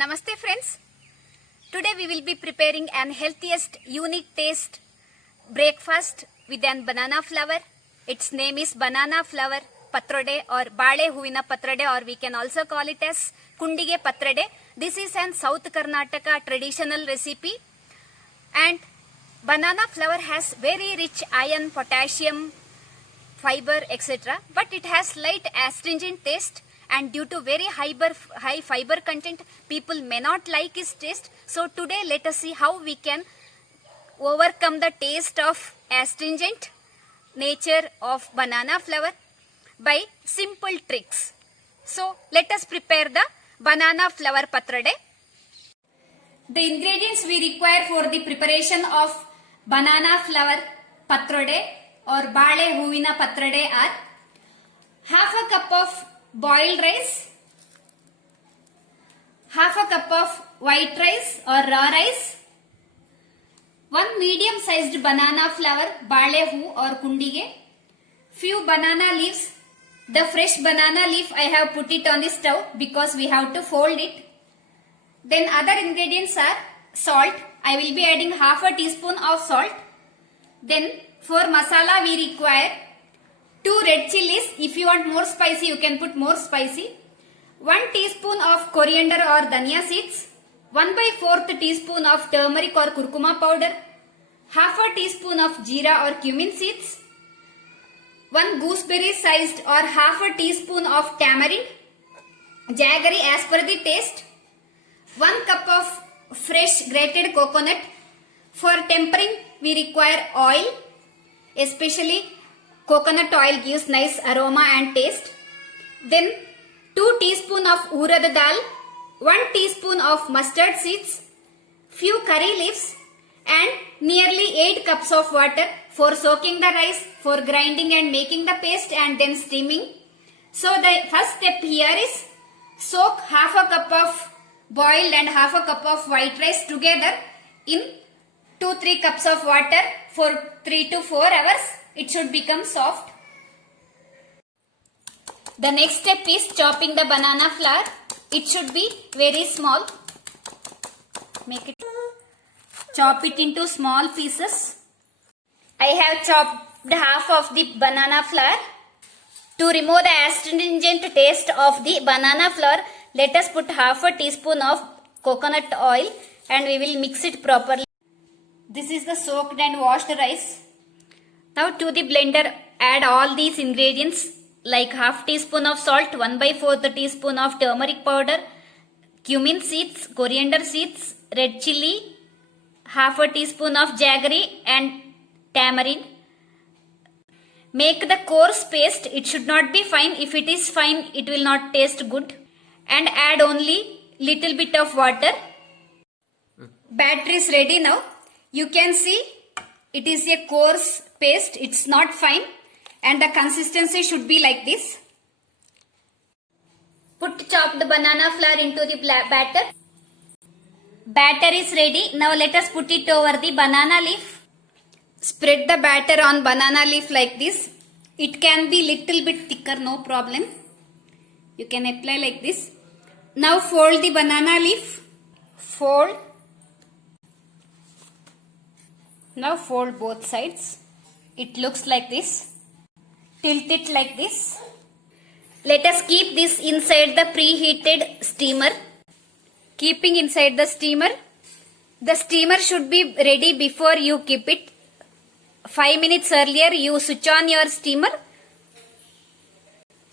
Namaste friends. Today we will be preparing an healthiest unique taste breakfast with an banana flower. Its name is banana flower patrode or bale huvina patrode, or we can also call it as kundige patrode. This is an South Karnataka traditional recipe, and banana flower has very rich iron, potassium, fiber, etc. But it has light astringent taste, and due to very high fiber content, people may not like its taste. So today let us see how we can overcome the taste of astringent nature of banana flower by simple tricks. So let us prepare the banana flower patrade. The ingredients we require for the preparation of banana flower patrode or bale huvina patrode are half a cup of boiled rice, half a cup of white rice or raw rice, one medium sized banana flower bale hu or kundige, few banana leaves. The fresh banana leaf I have put it on the stove because we have to fold it. Then other ingredients are salt. I will be adding half a teaspoon of salt. Then for masala we require 2 red chilies. If you want more spicy, you can put more spicy. 1 teaspoon of coriander or dhania seeds. 1/4 teaspoon of turmeric or kurkuma powder. Half a teaspoon of jeera or cumin seeds. 1 gooseberry sized or half a teaspoon of tamarind. Jaggery as per the taste. 1 cup of fresh grated coconut. For tempering we require oil, especially coconut oil gives nice aroma and taste. Then 2 teaspoon of urad dal, 1 teaspoon of mustard seeds, few curry leaves, and nearly 8 cups of water for soaking the rice, for grinding and making the paste, and then steaming. So the first step here is soak half a cup of boiled and half a cup of white rice together in 2-3 cups of water for 3 to 4 hours. It should become soft. The next step is chopping the banana flour. It should be very small. Chop it into small pieces. I have chopped half of the banana flour. To remove the astringent taste of the banana flour, let us put half a teaspoon of coconut oil and we will mix it properly. This is the soaked and washed rice. Now to the blender add all these ingredients like half teaspoon of salt, 1/4 teaspoon of turmeric powder, cumin seeds, coriander seeds, red chilli, half a teaspoon of jaggery and tamarind. Make the coarse paste. It should not be fine. If it is fine, it will not taste good. And add only little bit of water. Batter is ready now. You can see it is a coarse paste. It's not fine. And the consistency should be like this. Put chopped banana flour into the batter. Batter is ready. Now let us put it over the banana leaf. Spread the batter on banana leaf like this. It can be little bit thicker, no problem. You can apply like this. Now fold the banana leaf. Fold. Now fold both sides. It looks like this. Tilt it like this. Let us keep this inside the preheated steamer. Keeping inside the steamer. The steamer should be ready before you keep it. 5 minutes earlier you switch on your steamer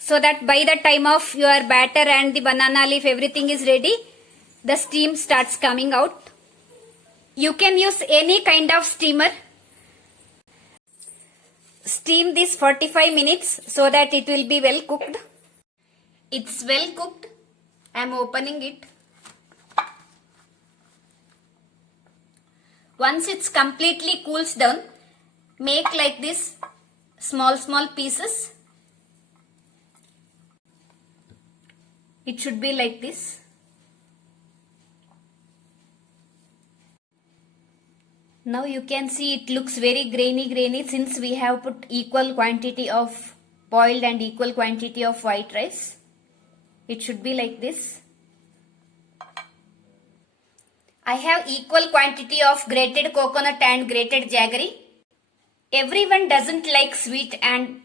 so that by the time of your batter and the banana leaf everything is ready, the steam starts coming out. You can use any kind of steamer. Steam this 45 minutes so that it will be well cooked. It's well cooked. I am opening it. Once it's completely cools down, make like this small pieces. It should be like this. Now you can see it looks very grainy since we have put equal quantity of boiled and equal quantity of white rice. It should be like this. I have equal quantity of grated coconut and grated jaggery. Everyone doesn't like sweet, and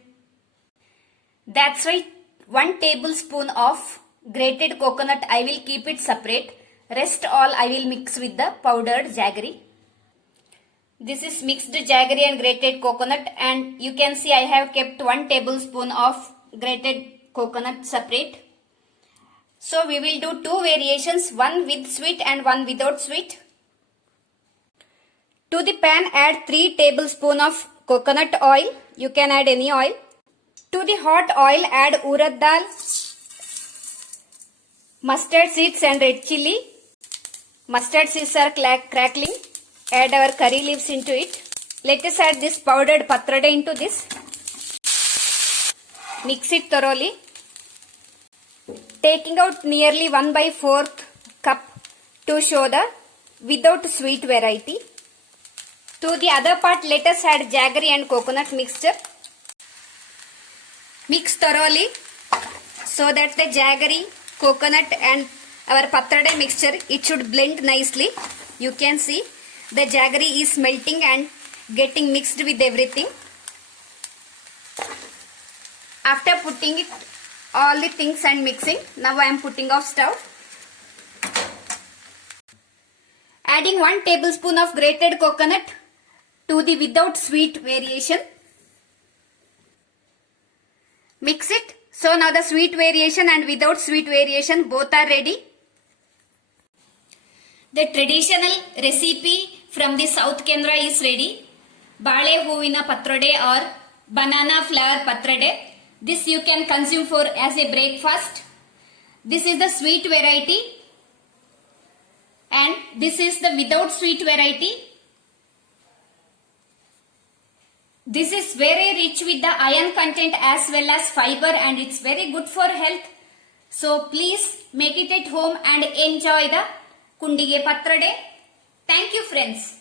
that's why 1 tablespoon of grated coconut I will keep it separate. Rest all I will mix with the powdered jaggery. This is mixed jaggery and grated coconut, and you can see I have kept 1 tablespoon of grated coconut separate. So we will do 2 variations, one with sweet and one without sweet. To the pan add 3 tablespoons of coconut oil. You can add any oil. To the hot oil add urad dal, mustard seeds and red chilli. Mustard seeds are crackling. Add our curry leaves into it. Let us add this powdered patrade into this. Mix it thoroughly. Taking out nearly 1/4 cup to show the without sweet variety. To the other part, let us add jaggery and coconut mixture. Mix thoroughly so that the jaggery, coconut and our patrade mixture, it should blend nicely. You can see the jaggery is melting and getting mixed with everything. After putting it all the things and mixing, now I am putting off stove. Adding 1 tablespoon of grated coconut to the without sweet variation. Mix it. So now the sweet variation and without sweet variation both are ready. The traditional recipe from the South Kendra is ready. Bale huvina patrade or banana flower patrade. This you can consume for as a breakfast. This is the sweet variety and this is the without sweet variety. This is very rich with the iron content as well as fiber, and it's very good for health. So please make it at home and enjoy the kundige patrade. Thank you friends.